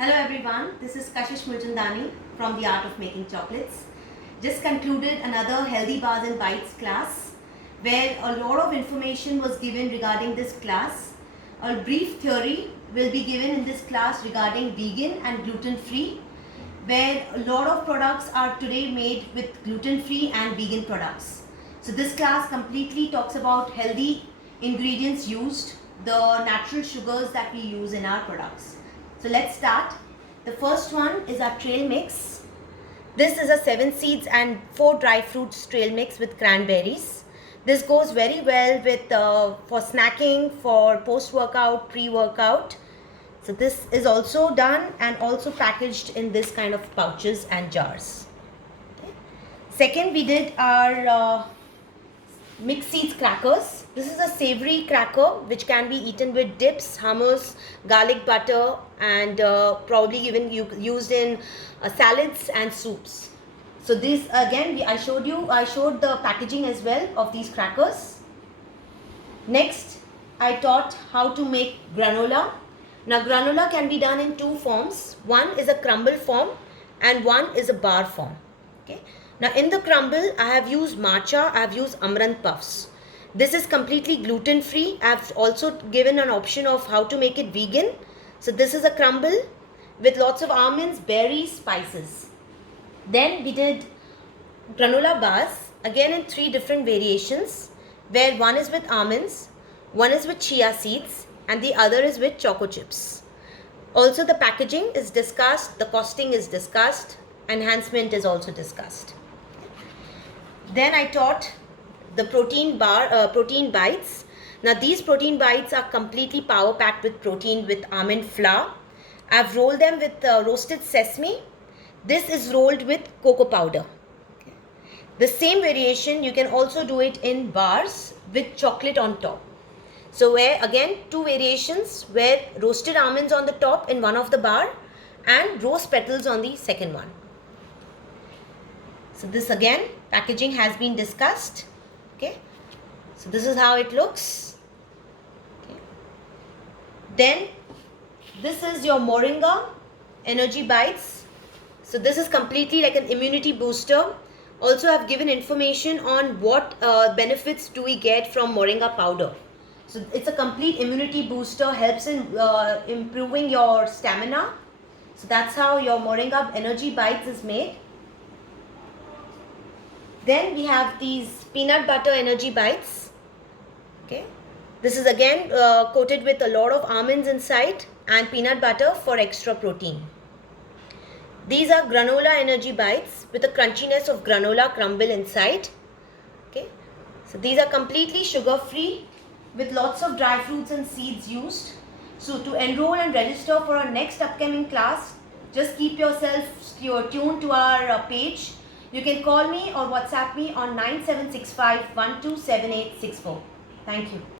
Hello everyone, this is Kashish Mulchandani from The Art of Making Chocolates. Just concluded another Healthy Bars and Bites class where a lot of information was given regarding this class. A brief theory will be given in this class regarding vegan and gluten-free, where a lot of products are today made with gluten-free and vegan products. So this class completely talks about healthy ingredients used, the natural sugars that we use in our products. So let's start. The first one is our trail mix. This is a 7 seeds and 4 dry fruits trail mix with cranberries. This goes very well with for snacking, for post-workout, pre-workout. So this is also done and also packaged in this kind of pouches and jars. Okay. Second, we did our mixed seeds crackers. This is a savory cracker which can be eaten with dips, hummus, garlic butter, and probably even used in salads and soups. So this again I showed the packaging as well of these crackers. Next, I taught how to make granola. Now granola can be done in two forms. One is a crumble form and one is a bar form. Okay. Now in the crumble, I have used matcha, I have used amaranth puffs. This is completely gluten free. I have also given an option of how to make it vegan. So this is a crumble with lots of almonds, berries, spices. Then we did granola bars, again in 3 different variations, where one is with almonds, one is with chia seeds, and the other is with choco chips. Also the packaging is discussed, the costing is discussed, enhancement is also discussed. Then I taught the protein bites. Now these protein bites are completely power packed with protein with almond flour. I've rolled them with roasted sesame. This is rolled with cocoa powder. Okay. The same variation you can also do it in bars with chocolate on top. So where again 2 variations where roasted almonds on the top in one of the bar and rose petals on the second one. So this again packaging has been discussed. Okay. So this is how it looks. Okay. Then this is your Moringa energy bites. So this is completely like an immunity booster. Also I've given information on what benefits do we get from Moringa powder. So it's a complete immunity booster, helps in improving your stamina. So that's how your Moringa energy bites is made. Then we have these peanut butter energy bites. Okay. This is again coated with a lot of almonds inside and peanut butter for extra protein. These are granola energy bites with the crunchiness of granola crumble inside. Okay. So these are completely sugar free with lots of dry fruits and seeds used. So to enroll and register for our next upcoming class, just keep yourself tuned to our page. You can call me or WhatsApp me on 9765 127864. Thank you.